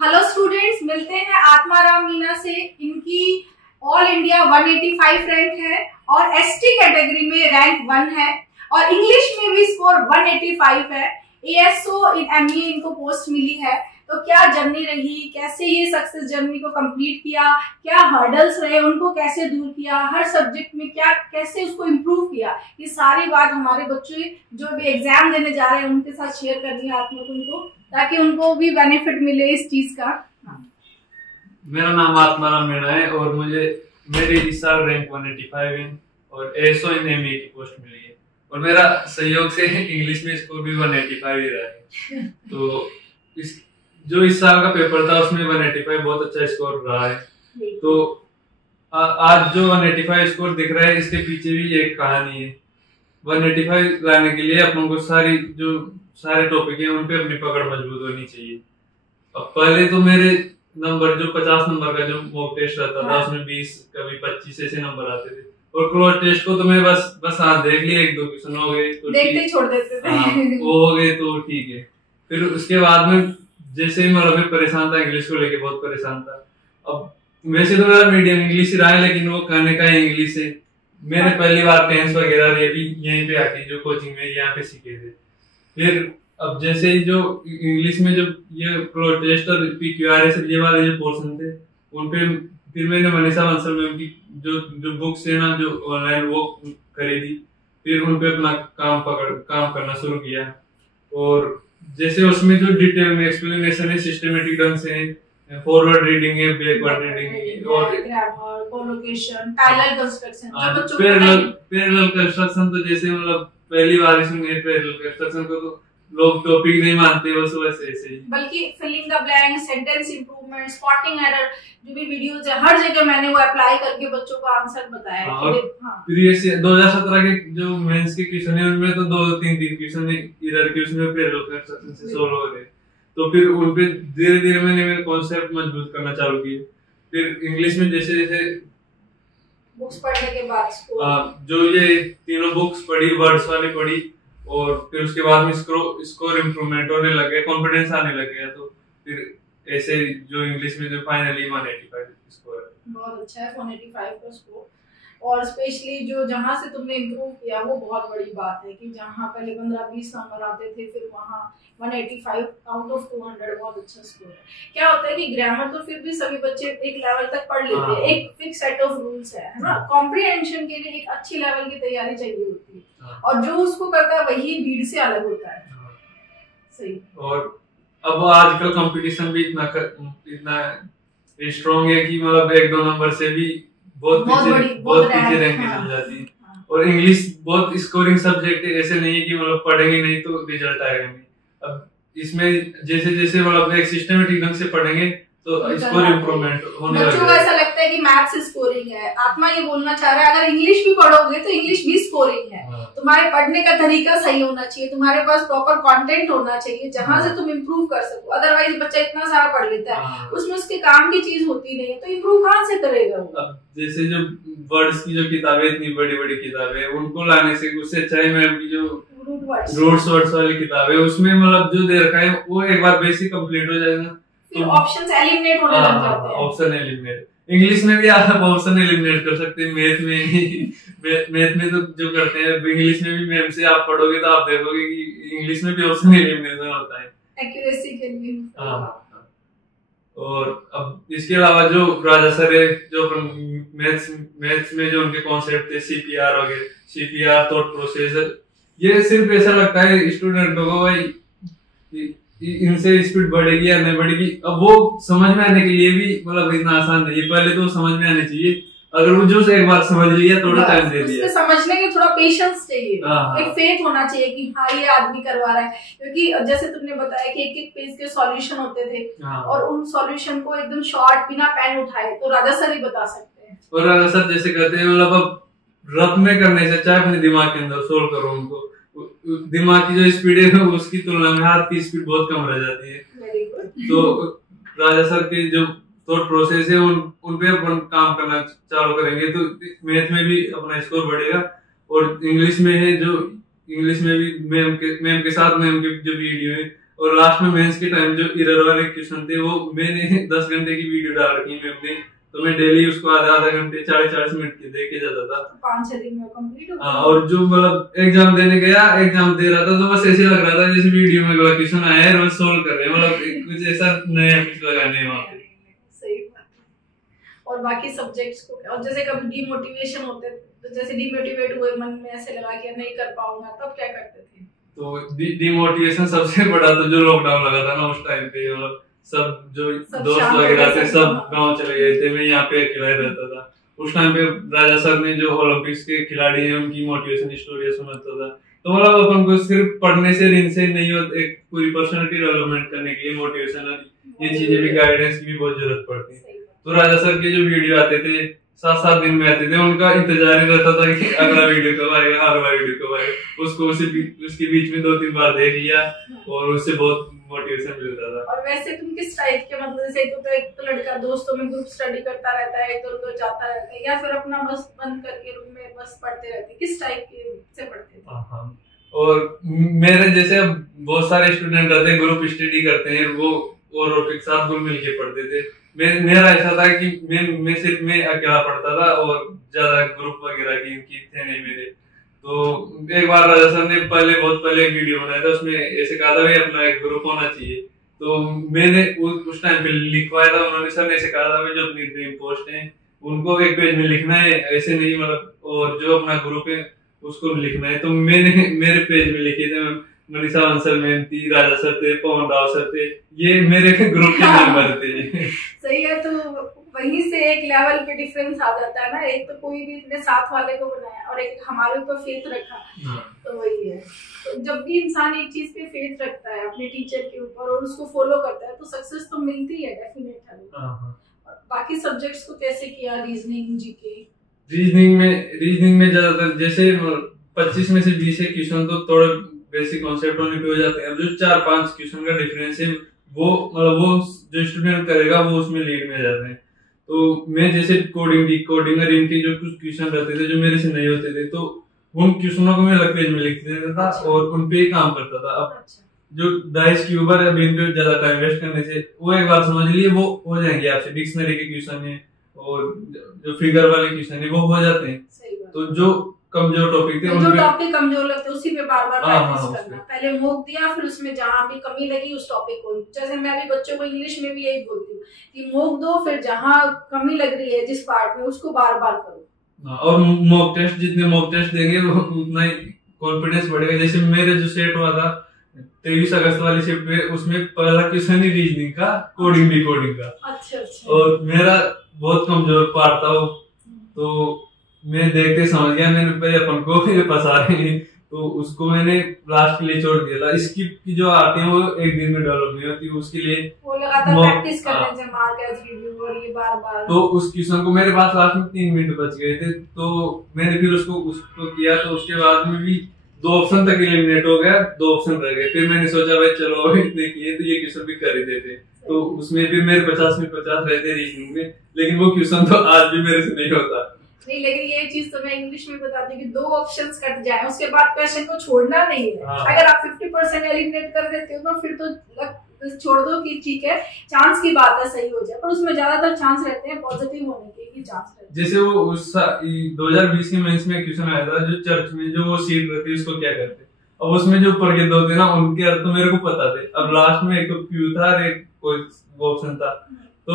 Hello students, मिलते हैं आत्माराम मीना से। इनकी ऑल इंडिया 185 रैंक है और एसटी कैटेगरी में रैंक 1 है और इंग्लिश में भी स्कोर 185 है। एएसओ इन एमए इनको पोस्ट मिली है। तो क्या जर्नी रही, कैसे ये सक्सेस जर्नी को कंप्लीट किया, क्या हर्डल्स रहे, उनको कैसे दूर किया, हर सब्जेक्ट में क्या कैसे उसको इम्प्रूव किया, ये सारी बात हमारे बच्चे जो भी एग्जाम देने जा रहे हैं उनके साथ शेयर करनी है आपको उनको, ताकि उनको भी बेनिफिट मिले इस चीज का। मेरा नाम आत्माराम मीणा है और मेरी इस साल रैंक 185 है और एएसओ इन एमए की पोस्ट मिली है और मेरा सहयोग से इंग्लिश में स्कोर भी 185 ही रहा है। तो इस साल का पेपर था उसमें 185 बहुत अच्छा स्कोर रहा है। तो आज जो 185 स्कोर दिख रहा है इसके पीछे भी एक कहानी है। 185 लाने के लिए अपन को सारे टॉपिक है उन पे अपनी पकड़ मजबूत होनी चाहिए। अब पहले तो मेरे नंबर जो 50 नंबर का जो मॉक टेस्ट रहता था उसमें 20 कभी 25 ऐसे नंबर आते थे और क्लोज टेस्ट को तो मैं बस देख लिया, एक दो क्वेश्चन हो गए तो देखते ही छोड़ देते थे। वो हो गए तो ठीक है। फिर उसके बाद में जैसे मैं परेशान था, इंग्लिश को लेके बहुत परेशान था। अब वैसे तो मेरा मीडियम इंग्लिश ही रहा है लेकिन वो कहने का इंग्लिश है। मैंने पहली बार टेंस वगैरह ये भी यहीं पे आके जो कोचिंग में यहाँ पे सीखे थे। फिर अब जैसे जो इंग्लिश में जो ये क्लोज टेस्ट और पीक्यूआरएस ये वाले जो पोर्शन थे उनपे फिर मैंने मनीषा बंसल मैम की जो बुक्स है ना जो ऑनलाइन वो खरीदी, फिर उनपे अपना काम करना शुरू किया। और जैसे उसमें जो डिटेल में एक्सप्लेनेशन है सिस्टमेटिक ढंग से है, फॉरवर्ड रीडिंग है, बैकवर्ड रीडिंग है और grammar, collocation, parallel construction. Parallel construction तो जैसे पहली बार इसमें पैरेलल कंस्ट्रक्शन को तो लोग टॉपिक नहीं मानते, बस वैसे ऐसे ही। बल्कि filling the blank, sentence improvement, spotting error, जो भी वीडियोस है हर जगह मैंने वो अप्लाई करके बच्चों को आंसर बताया। फिर ये 2017 के जो मेंस के क्वेश्चन है उनमें तो 2-3 क्वेश्चन एरर के उसमें पैरेलल कंस्ट्रक्शन से सोल्व हो गए। तो फिर उनपे धीरे धीरे मैंने मेरे कॉन्सेप्ट मजबूत करना चालू किए। फिर इंग्लिश में जैसे जैसे बुक्स पढ़ने के बाद जो ये तीनों बुक्स पढ़ी, वर्ड्स वाली पढ़ी और फिर उसके बाद में स्कोर इम्प्रूवमेंट होने लगे, कॉन्फिडेंस आने लग गया। तो फिर ऐसे जो इंग्लिश में जो फाइनली 185 स्कोर है, बहुत अच्छा है 185 का स्कोर। और स्पेशली जो जहाँ से तुमने इम्प्रूव किया वो बहुत बड़ी बात है कि जहाँ पहले 15-20 नंबर आते थे फिर वहाँ 185 आउट ऑफ 200 बहुत अच्छा स्कोर है। क्या होता है कि ग्रामर तो फिर भी सभी बच्चे एक लेवल तक पढ़ लेते हैं, एक फिक्स सेट ऑफ रूल्स है ना। कॉम्प्रिहेंशन के लिए एक अच्छी लेवल की तैयारी चाहिए होती है और जो उसको करता है वही भीड़ से अलग होता है। सही। और अब आजकल कंपटीशन भी इतना स्ट्रॉन्ग है कि 1-2 नंबर से भी बहुत पीछे रैंक चल जाती है। और इंग्लिश बहुत स्कोरिंग सब्जेक्ट है, ऐसे नहीं है कि पढ़ेंगे नहीं तो रिजल्ट आएगा नहीं। अब इसमें जैसे जैसे एक सिस्टमेटिक ढंग से पढ़ेंगे तो स्कोर इम्प्रूवमेंट होने लगेगा। बच्चों को ऐसा लगता है कि मैथ्स स्कोरिंग है। आत्मा ये बोलना चाह रहा है अगर इंग्लिश भी पढ़ोगे तो इंग्लिश भी स्कोरिंग है। तुम्हारे पढ़ने का तरीका सही होना चाहिए, तुम्हारे पास प्रॉपर कंटेंट होना चाहिए जहां से तुम इम्प्रूव कर सको। अदरवाइज बच्चा इतना सारा पढ़ लेता है उसमें उसके काम की चीज होती नहीं है तो इम्प्रूव कहाँ से करेगा वो। अब जैसे जो वर्ड्स की जो किताबें, इतनी बड़ी बड़ी किताबें उनको लाने से उससे अच्छा है मैम की जो रूट्स वर्ड्स वाली किताब है उसमें जो दे रखा है वो एक बार बेसिक कंप्लीट हो जाएगा फिर ऑप्शंस एलिमिनेट होने लग जाते हैं। ऑप्शन एलिमिनेट इंग्लिश में भी आप ऑप्शन एलिमिनेट कर सकते हैं, मैथ में तो जो करते हैं इंग्लिश में भी मैम से आप पढ़ोगे तो आप देखोगे कि इंग्लिश में भी ऑप्शन एलिमिनेशन होता है एक्यूरेसी के लिए। और अब इसके अलावा जो राजा सर है जो मैथ्स में जो उनके कॉन्सेप्ट थे सीपीआर वगैरह, सीपीआर थॉट प्रोसेस, ये सिर्फ ऐसा लगता है स्टूडेंटों को भाई इनसे स्पीड बढ़ेगी या नहीं बढ़ेगी। अब वो समझ में आने के लिए भी इतना आसान नहीं है, पहले तो समझ में आने चाहिए। अगर वो जो एक बार समझ लिया थोड़ा टाइम दे दिया, समझने के थोड़ा पेशेंस चाहिए, एक फेथ होना चाहिए कि हाँ ये आदमी करवा रहा है। क्योंकि जैसे तुमने बताया कि एक पेज के सॉल्यूशन होते थे और उन सॉल्यूशन को एकदम शॉर्ट बिना पेन उठाए तो राजा सर ही बता सकते हैं। और राजा सर जैसे कहते हैं अब रफ में करने से चाहे अपने दिमाग के अंदर सोल्व करो उनको, दिमाग की जो स्पीड है उसकी तुलना में हाथ की स्पीड बहुत कम रह जाती है। तो राजा सर के जो थॉट प्रोसेस है उन पे अपन काम करना चालू करेंगे तो मैथ में भी अपना स्कोर बढ़ेगा। और इंग्लिश में है जो इंग्लिश में भी मैम के साथ मैम के जो वीडियो है और लास्ट में मेंस के टाइम जो एरर वाले क्वेश्चन थे वो मैंने 10 घंटे की वीडियो डाल रखी है अपने, तो मैं डेली उसको आधा घंटे 40-40 मिनट के देखे जाता था। 5-6 दिन में कंप्लीट हो गया। और जो मतलब एग्जाम देने गया, एग्जाम दे रहा था तो बस ऐसे लग रहा था जैसे वीडियो में क्वेश्चन आया है रोज सोल्व कर रहे हैं, मतलब कुछ ऐसा नया कुछ लगाने हैं वहाँ पे। सही बात है। और बाकी सब्जेक्ट्स को, और जैसे कभी डिमोटिवेशन होते तो जैसे डिमोटिवेट हुए, मन में ऐसे लगा कि नहीं कर पाऊंगा, तब क्या करते थे? तो डिमोटिवेशन सबसे बड़ा तो जो लॉकडाउन लगा था ना उस टाइम पे, मतलब सब जो दोस्त वगैरह थे सब गांव चले गए थे, मैं यहाँ पे अकेला ही रहता था। उस टाइम पे राजा सर ने जो ओलंपिक्स के खिलाड़ी हैं उनकी मोटिवेशन स्टोरी सुनाता था, तो मतलब अपन को सिर्फ पढ़ने से रीन से नहीं होता, एक पूरी पर्सनालिटी डेवलपमेंट करने के लिए मोटिवेशन ये चीजें भी, गाइडेंस की भी बहुत जरूरत पड़ती है। तो राजा सर के जो वीडियो आते थे 7-7 दिन में आते थे, उनका इंतजार ही रहता था कि अगला वीडियो कब आएगा, अगला वीडियो कब आएगा। उसको उसके बीच में 2-3 बार देख लिया और उससे बहुत मोटिवेशन मिलता था। और वैसे तुम किस टाइप के, मतलब जैसे तो एक तो लड़का दोस्तों में ग्रुप स्टडी करता रहता है, इधर उधर जाता रहता है, या फिर अपना बस बंद करके रूम में बस पढ़ते रहते, किस टाइप के से पढ़ते थे? हाँ, और मेरे जैसे बहुत सारे स्टूडेंट रहते हैं ग्रुप स्टडी करते हैं, वो और एक साथ घुल मिल के पढ़ते थे। मेरा ऐसा था कि मैं अकेला पढ़ता था और ज्यादा ग्रुप वगैरह की थे नहीं मेरे। तो एक बार राजा सर ने बहुत पहले एक वीडियो बनाया था, उसमें ऐसे कहा था भाई अपना एक ग्रुप होना चाहिए, तो मैंने उस टाइम पे लिखवाया था। उन्होंने सर ने ऐसे कहा था जो अपनी ड्रीम पोस्ट है उनको एक पेज में लिखना है, ऐसे नहीं मतलब, और जो अपना ग्रुप है उसको लिखना है। तो मैंने मेरे पेज में लिखे थे, मनीषा बंसल मैम थी, राजा सर थे, पवन राव सर थे, ये मेरे ग्रुप के मेंबर थे। सही है। तो वहीं से एक लेवल पे डिफरेंस आ जाता है ना, एक तो कोई भी इतने साथ वाले को बनाया और एक हमारे ऊपर फेथ रखा, तो वही है। तो जब भी इंसान एक चीज पे फेथ रखता है अपने टीचर के ऊपर और उसको फॉलो करता है तो सक्सेस तो मिलती है डेफिनेटली। बाकी सब्जेक्ट्स को कैसे किया? Reasoning, GK? रीजनिंग में ज्यादातर जैसे 25 में से 20 क्वेश्चन तो थोड़े बेसिक कॉन्सेप्ट होने पे हो जाते हैं। अब जो 4-5 क्वेश्चन का डिफरेंस है वो जो स्टूडेंट करेगा वो उसमें लीड में जाते हैं। तो मैं जैसे कोडिंग और इनके जो कुछ क्वेश्चन रहते थे जो मेरे से नहीं होते थे, तो उन क्वेश्चनों को मैं अलग पेज में लिख देता था और उन पे ही काम करता था। अब जो डाइस क्यूबर अब इन पे ज्यादा टाइम वेस्ट करने से, वो एक बार समझ लिए वो हो जाएंगे आपसे। डिक्शनरी के क्वेश्चन है और जो फिगर वाले क्वेश्चन है वो हो जाते हैं। तो जो कमजोर टॉपिक थे, जो टॉपिक कमजोर लगते उसी पे बार बार प्रैक्टिस करना। पहले मॉक दिया, फिर उसमें जहां भी कमी लगी उस टॉपिक को, जैसे मैं भी बच्चों को इंग्लिश में भी यही बोलती हूँ कि मॉक दो, फिर जहां कमी लग रही है जिस पार्ट में उसको बार बार करो। और मॉक टेस्ट जितने मॉक टेस्ट देंगे उतना ही कॉन्फिडेंस बढ़ेगा। जैसे मेरे जो सेट हुआ था 23 अगस्त वाली शिफ्ट पे, उसमें पहला क्वेश्चन ही रीजनिंग का, कोडिंग का। अच्छा। और मेरा बहुत कमजोर पार्ट था वो, तो मैं देख के समझ गया मैंने भाई अपन को फंसा रहे हैं, तो उसको मैंने लास्ट के लिए छोड़ दिया था। स्किप की जो आती है वो एक दिन में डेवलप नहीं होती, उसके लिए वो लगातार प्रैक्टिस करने से मार्क एज रिव्यू और ये बार-बार। तो उस क्वेश्चन को मेरे पास लास्ट में 3 मिनट बच गए थे, तो मैंने फिर उसको किया। तो उसके बाद में भी 2 ऑप्शन तक एलिमिनेट हो गया, 2 ऑप्शन रह गए। फिर मैंने सोचा भाई चलो इतने किए तो ये क्वेश्चन भी कर ही देते। तो उसमें फिर मेरे 50 में 50 रहते रीजनिंग में, लेकिन वो क्वेश्चन तो आज भी मेरे से नहीं होता। नहीं, लेकिन ये चीज तो मैं इंग्लिश में बताती हूँ कि 2 ऑप्शंस कट जाए उसके बाद क्वेश्चन को छोड़ना नहीं है। अगर आप 50% एलिमिनेट कर देते हो तो फिर तो छोड़ दो कि ठीक है चांस की बात है सही हो जाए, पर उसमें ज्यादातर चांस रहते हैं पॉजिटिव होने के ही चांस रहते हैं। जैसे वो उस 2020 के मेंस में क्वेश्चन आया था जो चर्च में जो वो सीट रहती है उसको क्या करते, अब उसमें जो ऊपर के 2 थे ना उनके अर्थ तो मेरे को पता थे। अब लास्ट में एक तो क्यू था और एक कोई ऑप्शन था, तो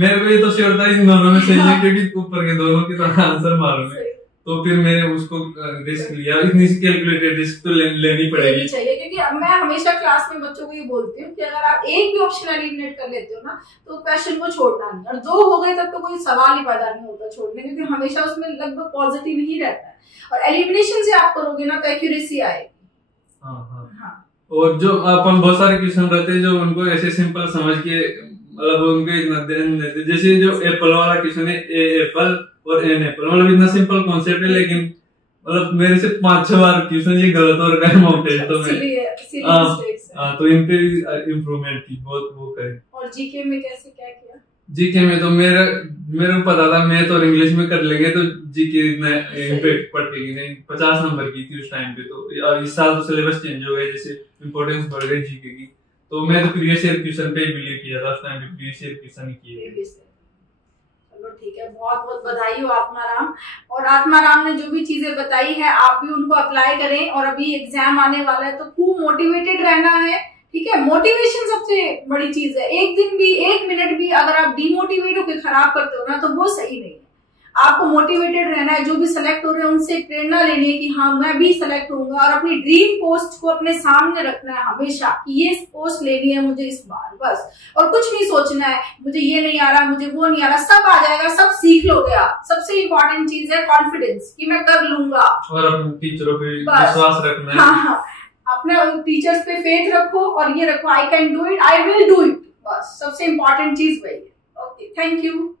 मेरे को ये तो श्योर था इन दोनों में सही है क्योंकि ऊपर के दोनों की आंसर मालूम है। तो फिर मैंने उसको रिस्क लिया, इतनी कैलकुलेटेड रिस्क तो लेनी पड़ेगी चाहिए। क्योंकि मैं हमेशा क्लास में बच्चों को ये बोलती हूँ कि अगर आप एक भी ऑप्शन एलिमिनेट कर लेते हो ना तो क्वेश्चन को छोड़ना नहीं, और 2 हो गए तब तो कोई सवाल ही पैदा नहीं होता छोड़ने, क्योंकि हमेशा उसमें लगभग पॉजिटिव ही रहता है। और एलिमिनेशन से आप करोगे ना तो एक्यूरेसी आएगी। हाँ। और जो अपन बहुत सारे क्वेश्चन रहते हैं जो उनको ऐसे सिंपल समझ के मतलब उनको इतना ध्यान नहीं देते। जैसे जो एप्पल वाला क्वेश्चन है, ए एप्पल और एन एप्पल, मतलब इतना सिंपल कॉन्सेप्ट है, लेकिन मतलब मेरे से 5-6 बार क्वेश्चन ये गलत हो रहा है मॉक टेस्ट तो में। तो इन पे इम्प्रूवमेंट की बहुत वो करें। और जीके में कैसे क्या किया? जीके में तो मेरे को पता था मैथ और इंग्लिश में कर लेंगे, तो जीके इतना इम्पैक्ट पड़ेगी नहीं। 50 नंबर की थी उस टाइम पे, तो इस साल तो सिलेबस चेंज हो गया, जैसे इम्पोर्टेंस बढ़ गई जीके की, तो मैं तो प्रीवियस ईयर क्वेश्चन पे ही बिलीव किया था, उस टाइम पे प्रीवियस ईयर क्वेश्चन ही किए। चलो ठीक है, बहुत बहुत बधाई हो आत्माराम। और आत्माराम ने जो भी चीजें बताई है आप भी उनको अप्लाई करें। और अभी एग्जाम आने वाला है तो खूब मोटिवेटेड रहना है, ठीक है। मोटिवेशन सबसे बड़ी चीज है। एक दिन भी, एक मिनट भी अगर आप डिमोटिवेट होकर खराब करते हो ना तो वो सही नहीं है। आपको मोटिवेटेड रहना है। जो भी सिलेक्ट हो रहे हैं उनसे प्रेरणा लेनी है कि हाँ मैं भी सिलेक्ट होऊंगा, और अपनी ड्रीम पोस्ट को अपने सामने रखना है हमेशा कि ये पोस्ट लेनी है मुझे इस बार, बस। और कुछ नहीं सोचना है मुझे ये नहीं आ रहा, मुझे वो नहीं आ रहा, सब आ जाएगा, सब सीख लोगे आप। सबसे इंपॉर्टेंट चीज है कॉन्फिडेंस कि मैं कर लूंगा, और अपने टीचरों पे विश्वास रखना है। हाँ, अपने टीचर्स पे फेथ रखो और ये रखो I can do it, I will do it, बस। सबसे इंपॉर्टेंट चीज वही है। Okay, thank you.